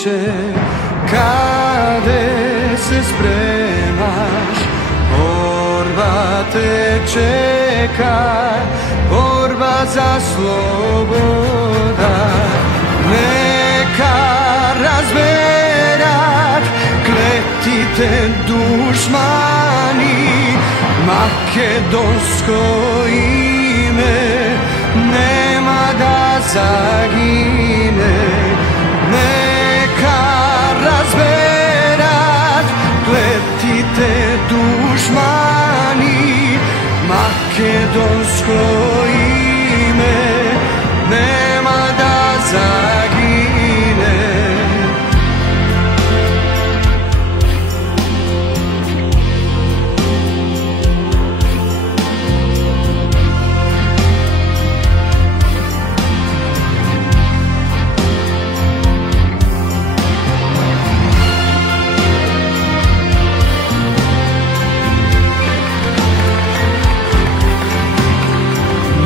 tiče, kade se spremaš, borba te čeka, borba za sloboda. Neka razberat kletite dušmani, makedonsko ime nema da zagine. Neka razberat kletite dušmani, makedonsko ime nema da zagine.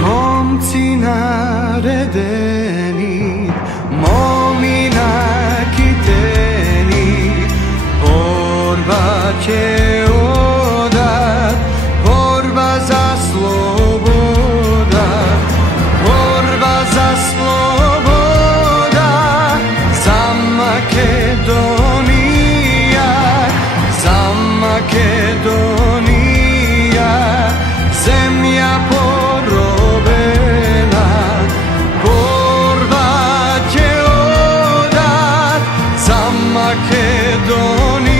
Momci naredeni, momi nakiteni, borba će odat, borba za sloboda, borba za sloboda, za Makedonija, za Makedonija, zemlja porobena, borba će odat za Makedoniju.